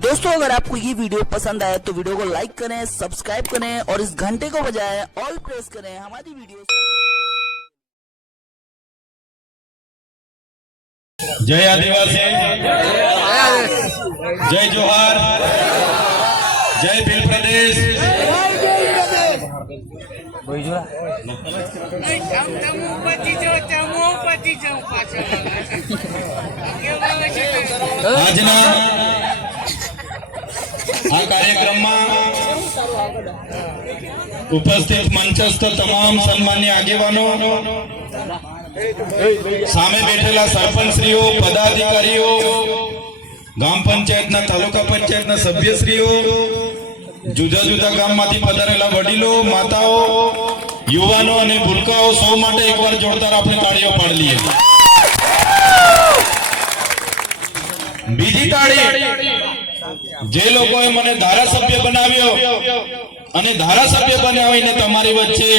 दोस्तों अगर आपको ये वीडियो पसंद आए तो वीडियो को लाइक करें सब्सक्राइब करें और इस घंटे को बजाय ऑल प्रेस करें हमारी वीडियो જય આદિવાસી જય જોહાર જય ભીલ પ્રદેશ તમો પતી જાઓ તમો પતી જાઓ પાછળ કેવું છે આજના આ કાર્યક્રમમાં ઉપસ્થિત મંચસ્થ તમામ સન્માન્ય આગેવાનો, સામે બેઠેલા સરપંચશ્રીઓ, પદાધિકારીઓ, ગામ પંચાયતના તાલુકા પંચાયતના સભ્યશ્રીઓ, જુદા જુદા ગામમાંથી પધારેલા વડીલો, માતાઓ, યુવાનો અને ભૂલકાઓ સૌ માટે એકવાર જોરદાર આપણે તાળીઓ પાડી લઈએ બીજી તાળી જે લોકોએ મને ધારાસભ્ય બનાવ્યો અને ધારાસભ્ય બનાવીને તમારી વચ્ચે,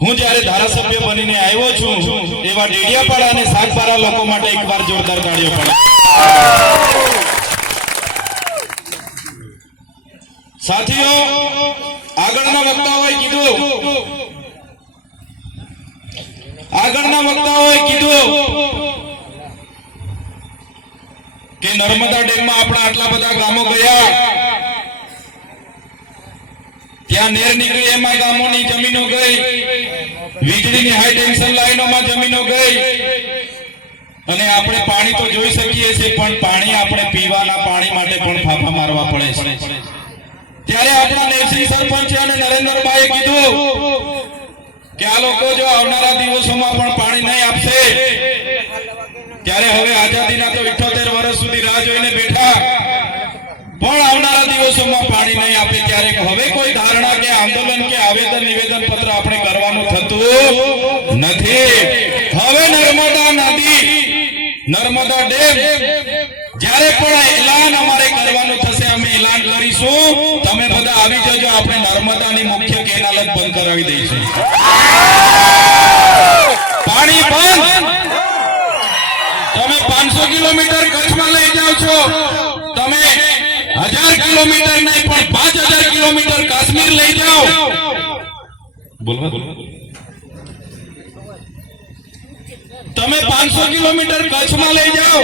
હું જ્યારે ધારાસભ્ય બનીને આવ્યો છું, એવા ડેડિયાપાડા અને સાગબારા લોકો માટે એકવાર જોરદાર તાળીઓ પડે. સાથીઓ, આગળના વક્તાઓએ કીધું. આગળના વક્તાઓએ કીધું કે નર્મદા ડેમમાં આપણા આટલા બધા ગામો ગયા. ત્યાં નેર નીકળી એમાં ગામોની જમીનો ગઈ. વીજળીની હાઈ ટેન્શન લાઈનોમાં જમીનો ગઈ. અને આપણે પાણી તો જોઈ શકીએ છીએ, પણ પાણી આપણે પીવાના પાણી માટે પણ ફાફા મારવા પડે છે. ત્યારે આપણા નેસરી સરપંચ અને નરેન્દ્રભાઈએ કીધું કે આ લોકો જો આવનારા દિવસોમાં પણ પાણી નહીં આપશે ત્યારે હવે આઝાદીના તો 78 વર્ષ સુધી રાહ જોઈને બેઠા, પણ આવનારા દિવસોમાં પાણી નહીં આપે ત્યારે હવે કોઈ ધારણા કે આંદોલન કે આવેદન નિવેદન પત્ર આપણે કરવાનું થતું નથી. હવે નર્મદા નદી, નર્મદા ડેમ, જ્યારે પણ એલાન અમારે કરવાનું થશે, અમે એલાન કરીશું. તમે બધા આવી જજો, આપણે નર્મદાની મુખ્ય કેનાલ બંધ કરાવી દઈશું. પાણી બંધ! 500 કિલોમીટર કચ્છમાં લઈ જાઓ છો. તમે હજાર કિલોમીટર નહીં, પણ પાંચ હજાર કિલોમીટર કાશ્મીર લઈ જાઓ. બોલવા તમે 500 કિલોમીટર કચ્છમાં લઈ જાઓ.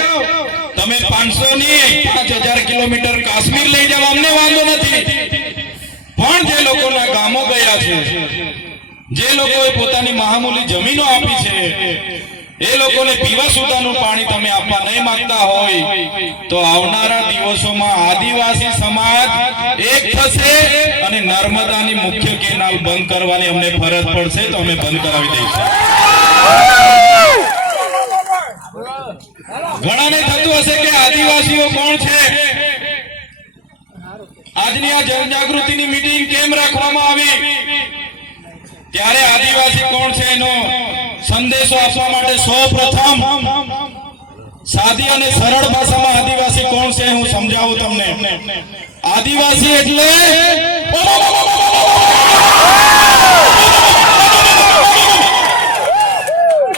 તમે 500 ની 5000 કિલોમીટર કાશ્મીર લઈ જાઓ. અમને વાંધો નથી. પણ જે લોકોના ગામો ગયા છે, જે લોકોએ પોતાની મહામૂલી જમીનો આપી છે એ લોકોને પીવા સુધાનું પાણી તમે આપવા નહીં માંગતા હોય, તો આવનારા દિવસોમાં આદિવાસી સમાજ એક થશે અને નર્મદાની મુખ્ય કેનાલ બંધ કરવાની અમને ફરજ પડશે તો અમે બંધ કરાવી દઈશું. ઘણાને થતું હશે કે આદિવાસીઓ કોણ છે? આજની આ જનજાગૃતિની મીટિંગ કેમ રાખવામાં આવી? ત્યારે આદિવાસી કોણ છે એનો સંદેશો આપવા માટે સૌ પ્રથમ સાદી અને સરળ ભાષામાં આદિવાસી કોણ છે હું સમજાવું તમને. આદિવાસી એટલે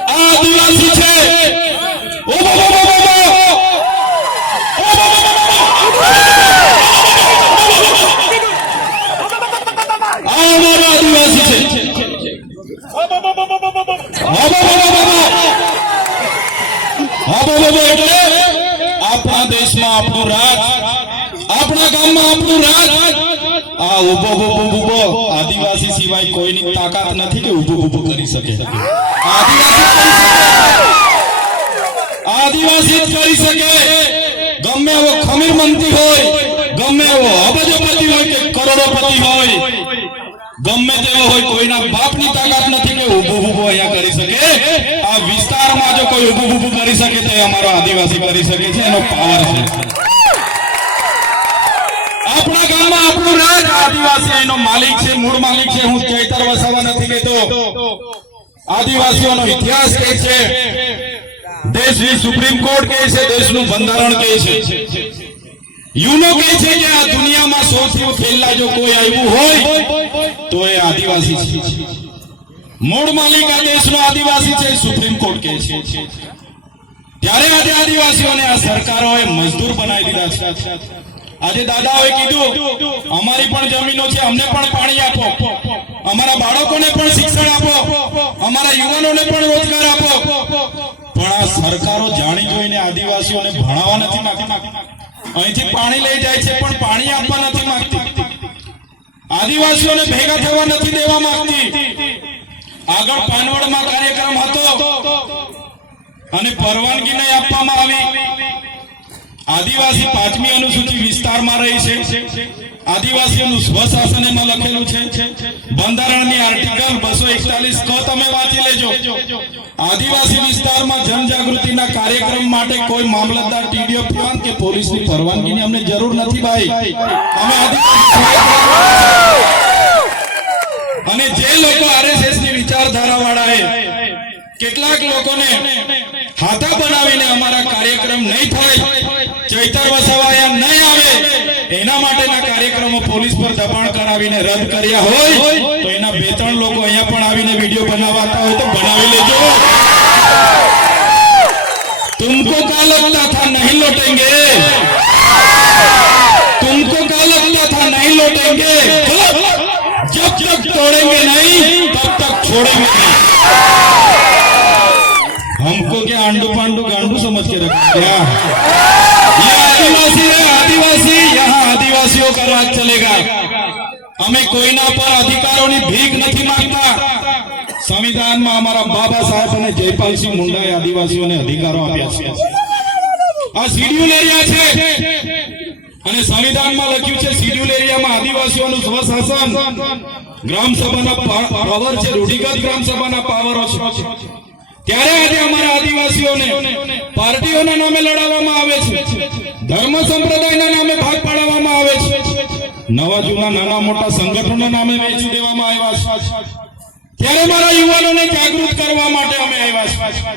આ આદિવાસી છે ઓ બો બો બો બો બો. આ અમારો આદિવાસી છે હા બો બો બો બો બો. હા બો બો બો એટલે આપણા દેશમાં આપણું રાજ ઊભો ઊભો ઊભો આદિવાસી સિવાય કોઈની તાકાત નથી કે ઊભો ઊભો કરી શકે. આદિવાસી કરી શકે. ગમે એવો ખમીર મંત્રી હોય, ગમે એવો અબજોપતિ હોય કે કરોડોપતિ હોય, ગમે તેવો હોય કોઈના બાપની તાકાત નથી કે ઊભું ઊભું અહીંયા કરી શકે. આ વિસ્તારમાં જો કોઈ ઊભું ઊભું કરી શકે તો એ અમારો આદિવાસી કરી શકે છે, એનો પાવર છે આપણા ગામમાં આપણું રાજ આદિવાસી એનો માલિક છે, મૂળ માલિક છે, હું ચૈતર વસાવા નથી કહેતો આદિવાસીઓનો ઇતિહાસ કહે છે, દેશની સુપ્રીમ કોર્ટ કહે છે, દેશનું બંધારણ કહે છે. યુનો કહે છે કે આ દુનિયામાં સૌથી પહેલા જો કોઈ આવ્યું હોય, તો એ આદિવાસી છે. મૂળ માલિક આ દેશનો આદિવાસી છે, સુપ્રીમ કોર્ટ કહે છે. ત્યારે આજે આદિવાસીઓને આ સરકારોએ મજદૂર બનાવી દીધા છે. આજે દાદાઓએ કીધું જમીનો છે, અમને પણ પાણી આપો. અમારા બાળકોને પણ શિક્ષણ આપો. અમારા યુવાનોને પણ રોજગાર આપો. પણ આ સરકારો જાણી જોઈને આદિવાસીઓને ભણાવવા નથી માંગતી. અહીંથી પાણી લઈ જાય છે, પણ પાણી આપવા નથી માંગતી. આદિવાસીઓને ભેગા થવા નથી દેવા માંગતી. આગળ પાનવડમાં કાર્યક્રમ હતો. અને પરવાનગી નહીં આપવામાં આવી. આદિવાસી પાંચમી અનુસૂચિ વિસ્તારમાં રહી છે. આદિવાસીઓનું સ્વશાસન એમાં લખેલું છે. બંધારણની આર્ટિકલ બસો એકતાલીસ ક તમે વાંચી લેજો. આદિવાસી વિસ્તારમાં જનજાગૃતિના કાર્યક્રમ માટે કોઈ મામલતદાર ટીડીઓ પ્લાન કે પોલીસની પરવાનગીની અમને જરૂર નથી ભાઈ. અમે અને જે લોકો આરએસએસની વિચારધારા વાળા કેટલાક લોકોને હાથા બનાવીને અમારા કાર્યક્રમ દબાણ કરાવીને રદ કર્યા હોય તો એના બે ત્રણ લોકો અહીંયા પણ આવીને વિડીયો બનાવતા હોય તો બનાવી લેજો तुमको क्या लगता था नहीं लौटेंगे तुमको क्या लगता था नहीं लौटेंगे जब तक तोड़ेंगे नहीं तब तक छोड़ेंगे नहीं हमको क्या आंडू पांडू गांडू समझ के रखा क्या ये आदिवासी है आदिवासी यहाँ आदिवासियों का राज चलेगा અમે કોઈના પર અધિકારોની ભીખ નથી માંગતા સંવિધાનમાં અમારા બાબા સાહેબ અને જયપાલસિંહ મુંડાએ આદિવાસીઓને અધિકારો આપ્યા છે આ શિડ્યુલ એરિયા છે અને સંવિધાનમાં લખ્યું છે શિડ્યુલ એરિયામાં આદિવાસીઓનું સ્વશાસન ગ્રામ સભાના પાવર છે રૂઢિગત ગ્રામ સભાના પાવરો છે ત્યારે આજે અમારા આદિવાસીઓને પાર્ટીઓના નામે લડાવવામાં આવે છે ધર્મ સંપ્રદાયના નામે ભાગ પાડવામાં આવે છે. નવા જૂના નાના મોટા સંગઠનોના નામે વેચી દેવામાં આવ્યા છે. ત્યારે મારા યુવાનોને જાગૃત કરવા માટે અમે આવ્યા છે.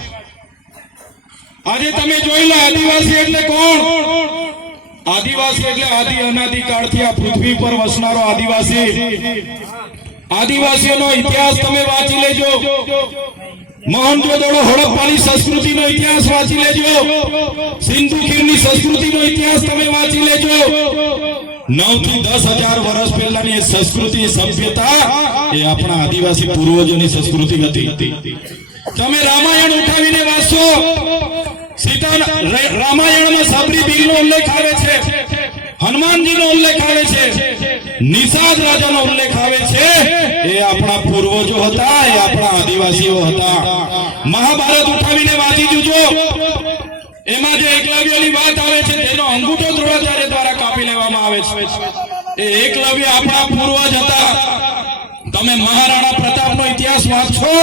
આજે તમે જોઈ લો, આદિવાસી એટલે કોણ? આદિવાસી એટલે આદિ અનાદિ કાળથી આ પૃથ્વી પર વસનારો આદિવાસી. આદિવાસીઓનો ઇતિહાસ તમે વાંચી લેજો. મોહનજોદડો હડપ્પાની પહેલાની સંસ્કૃતિ સભ્યતા આદિવાસી હતી. તમે રામાયણ ઉઠાવીને વાંચો સીતા રામાયણમાં સાબરી બીરનો ઉલ્લેખ આવે છે. હનુમાનજીનો ઉલ્લેખ આવે છે. નિષાદ રાજાનો ઉલ્લેખ આવે છે. એ આપણા પૂર્વજો હતા, એ આપણા આદિવાસીઓ હતા. મહાભારત ઉઠાવીને વાંચી જજો એમાં જે એકલવ્યની વાત આવે છે, તેનો અંગૂઠો દ્રોણાચાર્ય દ્વારા કાપી લેવામાં આવે છે. એ એકલવ્ય આપણા પૂર્વજ હતા. તમે મહારાણા પ્રતાપનો ઇતિહાસ વાંચો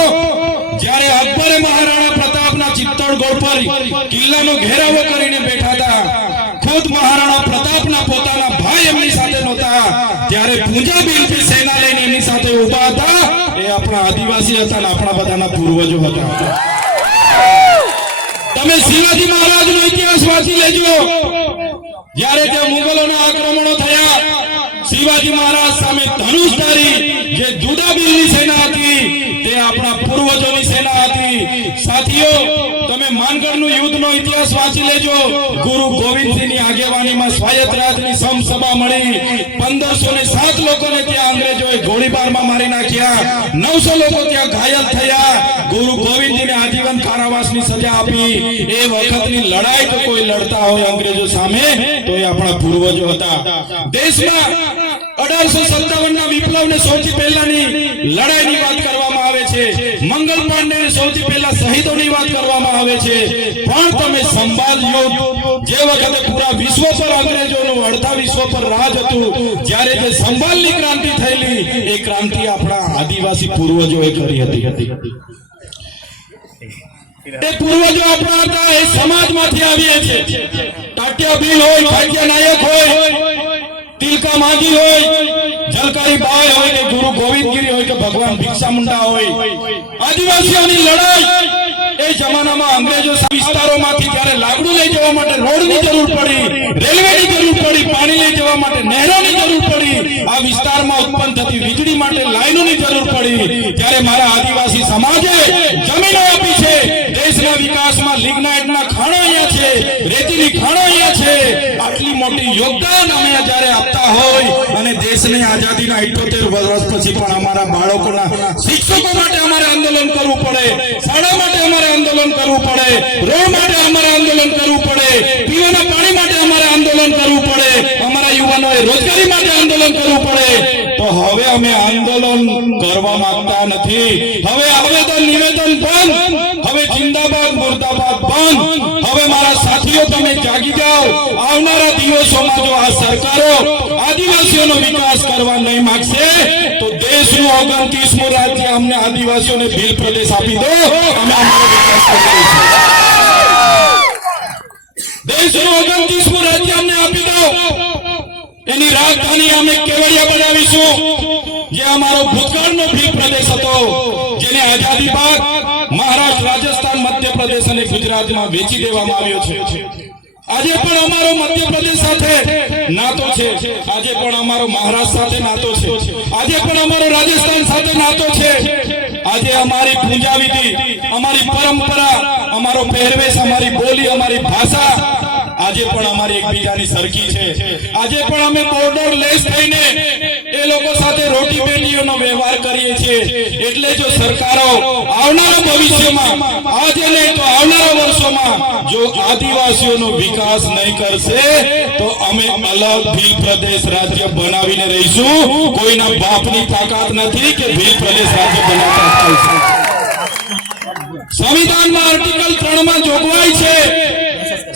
જ્યારે અકબરે મહારાણા પ્રતાપના ચિત્તોડગઢ પર કિલ્લાનો ઘેરાવો કરીને બેઠા હતા, ખુદ મહારાણા પ્રતાપના પોતાના ભાઈ એમની ત્યારે પૂંજા સેના લઈને એમની સાથે ઊભા હતા. એ આપણા આદિવાસી હતા અને આપણા બધાના પૂર્વજો હતા. તમે શિવાજી મહારાજનો ઇતિહાસ વાંચી લેજો. જ્યારે તે મુગલોના આક્રમણો થયા શિવાજી મહારાજ સામે ધનુષધારી જે જુદાબિલની સેના હતી, તે આપણા પૂર્વજોની સેના હતી. સાથીઓ, તમે માનગઢનું યુદ્ધનો ઇતિહાસ વાંચી લેજો. ગુરુ ગોવિંદસિંહની આગેવાનીમાં સ્વાયત્ત રાજની સમસભા મળી. પંદરસો ને સાત લોકોને ત્યાં અંગ્રેજોએ ગોળીબારમાં મારી નાખ્યા. નવસો લોકો ત્યાં ઘાયલ થયા. ગુરુ ગોવિંદજીને આજીવન કારાવાસની સજા આપી. એ વખતની લડાઈ તો કોઈ લડતા હોય અંગ્રેજો સામે, તો એ આપણા પૂર્વજો હતા. દેશમાં ક્રાંતિ થયેલી, એ ક્રાંતિ આપણા આદિવાસી પૂર્વજોએ કરી હતી. એ પૂર્વજો આપણા હતા, એ સમાજમાંથી આવીએ છે ટાટિયા ભીલ હોય ભાગ્ય નાયક હોય તિલકા માંજી હોય, જલકારી ભાઈ હોય કે ગુરુ ગોવિંદગીરી હોય કે ભગવાન ભિક્ષા મુંડા હોય, આદિવાસીઓની લડાઈ એ જમાનામાં અંગ્રેજો વિસ્તારોમાંથી લાકડું લઈ જવા માટે, રોડની જરૂર પડી, રેલવેની જરૂર પડી, પાણી લઈ જવા માટે, નહેરોની જરૂર પડી. આ વિસ્તારમાં ઉત્પન્ન થતી વીજળી માટે લાઈનોની જરૂર પડી. ત્યારે મારા આદિવાસી સમાજે જમીનો આપી છે, દેશના વિકાસમાં લિગ્નાઇટના ખાણો અહીંયા છે, રેતીની ખાણો અહીંયા છે. આટલી મોટી યોગદાન અમે જ્યારે આપતા હોય અને દેશની આઝાદીના 78 વર્ષ પછી પણ અમારા બાળકોના શિક્ષકો માટે અમારે આંદોલન કરવું પડે, શાળા માટે અમારે આંદોલન કરવું પડે, રોડ માટે અમારે આંદોલન કરવું પડે. પીવાના પાણી માટે અમારે આંદોલન કરવું પડે. અમારા યુવાનોએ રોજગારી માટે આંદોલન કરવું પડે. તો હવે અમે આંદોલન કરવા માંગતા નથી. હવે આવેદન નિવેદન બંધ. હવે જિંદાબાદ, મુર્દાબાદ બંધ. હવે મારા સાથીઓ, તમે જાગી જાઓ. આવનારા દિવસોમાં જો આ સરકારો આદિવાસીઓનો વિકાસ કરવા નહીં માંગશે, તો દેશનું ઓગણત્રીસમું રાજ્ય અમને આદિવાસીઓને ભીલ પ્રદેશ આપી દો. અમે અમારો વિકાસ કરી દઈશું. દેશનું ઓગણત્રીસમું રાજ્ય અમને આપી દો. એની રાજધાની અમે કેવડિયા બનાવીશું. જે અમારો ભૂતકાળનો ભીખ પ્રદેશ હતો, જેને આઝાદી બાદ મહારાષ્ટ્ર, રાજસ્થાન, મધ્યપ્રદેશ અને ગુજરાતમાં વેચી દેવામાં આવ્યો છે. આજે પણ અમારો મધ્યપ્રદેશ સાથે નાતો છે. આજે પણ અમારો મહારાષ્ટ્ર સાથે નાતો છે. આજે પણ અમારો રાજસ્થાન સાથે નાતો છે. આજે અમારી પૂજા વિધિ અમારી પરંપરા અમારો પહેરવેશ અમારી બોલી અમારી ભાષા આજે પણ અમારી એકબીજાની સરખી છે. આજે પણ અમે બોર્ડર લેસ થઈને એ લોકો સાથે રોટી પેટીઓનો વ્યવહાર કરીએ છીએ. એટલે જો સરકારો આવનારા ભવિષ્યમાં, આજે નહીં તો આવનારા વર્ષોમાં જો આદિવાસીઓનો વિકાસ નહીં કરશે, તો અમે અલગ ભીલ પ્રદેશ રાજ્ય બનાવીને રહીશું. કોઈના બાપની તાકાત નથી કે ભીલ પ્રદેશ રાજ્ય બનાવતા સંવિધાનમાં આર્ટિકલ ત્રણમાં જોગવાઈ છે.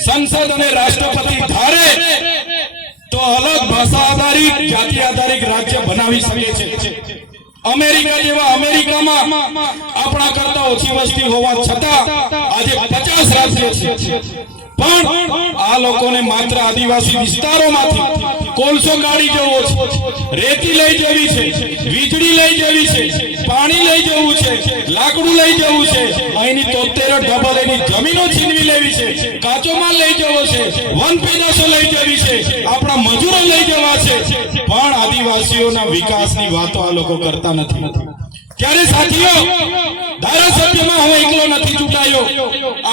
સંસદ અને રાષ્ટ્રપતિ ધારે તો અલગ ભાષા આધારિત, જાતિ આધારિત રાજ્ય બનાવી શકે છે. અમેરિકા જેવા અમેરિકામાં આપણા કરતા ઓછી વસ્તી હોવા છતાં આજે પચાસ રાજ્ય છે. પણ આ લોકોને માત્ર આદિવાસી વિસ્તારોમાંથી કોલસો કાઢી જવો છે. રેતી લઈ જવી છે, વીજળી લઈ જવી છે, પાણી લઈ જવું છે, લાકડું લઈ જવું છે. અહીંની તોતેર ડબલ એની જમીનો છીનવી લેવી છે, કાચો માલ લઈ જવો છે, વન પેદાશો લઈ જવી છે, આપણા મજૂરો લઈ જવા છે. પણ આદિવાસીઓના વિકાસની વાતો આ લોકો કરતા નથી. ત્યારે સાથીઓ ધારાસભ્યમાં હવે એકલો નથી ચૂંટાયો.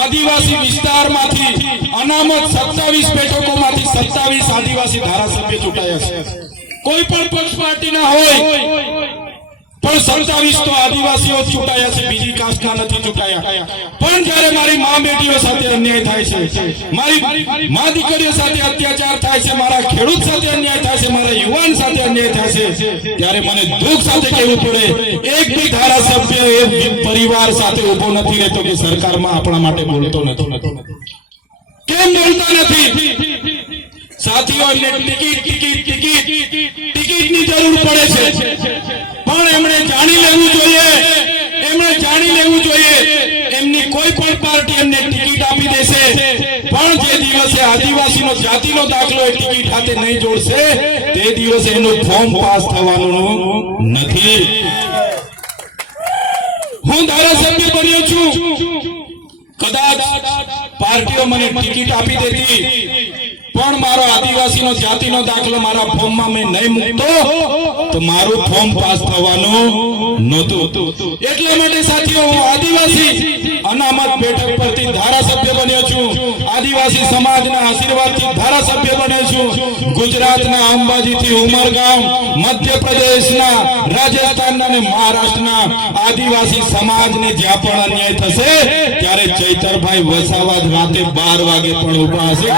આદિવાસી વિસ્તારમાંથી અનામત સત્તાવીસ બેઠકોમાંથી સત્તાવીસ આદિવાસી ધારાસભ્ય ચૂંટાયા છે. કોઈ પણ પક્ષ પાર્ટીના હોય પણ સત્તાવીસ તો આદિવાસીઓ ચૂંટાયા છે, બીજી કાસ્ટના નથી ચૂંટાયા. પણ જયારે મારી મા બેટીઓ સાથે અન્યાય થાય છે, મારી મા દીકરીઓ સાથે અત્યાચાર થાય છે, મારા ખેડૂત સાથે અન્યાય થાય છે, મારા યુવાન સાથે અન્યાય થાય છે, ત્યારે મને દુઃખ સાથે કહેવું પડે, એક બી ધારાસભ્ય એ પરિવાર સાથે ઊભો નથી રહેતો કે સરકારમાં આપણા માટે બોલતો નથી. કેમ બોલતા નથી? સાથીઓ એમને ટિકિટ ટિકિટ ટિકિટ, ટિકિટની જરૂર પડે છે. પણ એમણે જાણી લેવું જોઈએ. એમણે જાણી લેવું જોઈએ. એમની કોઈ પણ પાર્ટી એમને ટિકિટ આપી દેશે. પણ જે દિવસે આદિવાસીનો જાતિનો દાખલો એ ટિકિટ સાથે નહીં જોડશે, તે દિવસે એનું ફોર્મ પાસ થવાનું નથી. હું ધારાસભ્ય બન્યો છું. કદાચ પાર્ટીઓ મને ટિકિટ આપી દેતી. પણ મારો આદિવાસીનો જાતિનો દાખલો મારા ફોર્મમાં મેં નહીં મૂકતો, તો મારું ફોર્મ પાસ થવાનું નહોતું. એટલા માટે સાથીઓ, હું આદિવાસી અનામત બેઠક પરથી ધારાસભ્ય બન્યો છું. આદિવાસી સમાજના આશીર્વાદથી ધારાસભ્ય બન્યો છું. ગુજરાતના અંબાજીથી ઉમરગામ, મધ્યપ્રદેશના, રાજસ્થાનના અને મહારાષ્ટ્રના આદિવાસી સમાજને જ્યાં પણ અન્યાય થશે, ત્યારે ચૈતરભાઈ વસાવા જ રાતે બાર વાગે પણ ઊભા હશે.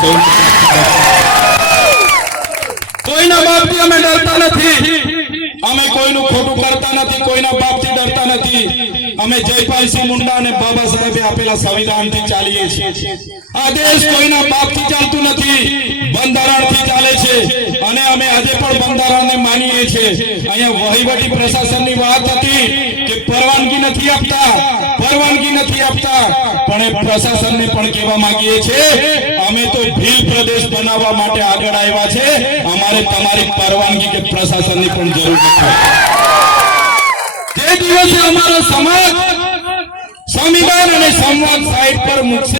કોઈના બાપથી અમે ડરતા નથી. અમે કોઈનું ખોટું કરતા નથી, કોઈના બાપથી ડરતા નથી. અમે જયપાલસિંહ મુંડા અને બાબા સાહેબે આપેલા સંવિધાનથી ચાલીએ છીએ. આ દેશ કોઈના બાપથી ચાલતું નથી. બંધારણથી ચાલે છે. અને અમે આજે પણ બંધારણને માનીએ છીએ. અહીંયા વહીવટી પ્રશાસનની વાત હતી કે પરવાનગી નથી આપતા. પરવાનગી નથી આપતા. પણ એ પ્રશાસનને પણ કહેવા માંગીએ છીએ, અમે તો ભીલ પ્રદેશ બનાવવા માટે આગળ આવ્યા છે. અમારે તમારી પરવાનગી કે પ્રશાસનની પણ જરૂર નથી. તે દિવસે અમારો સમાજ સંવિધાન અને સંવાદ સાઈડ પર મૂકશે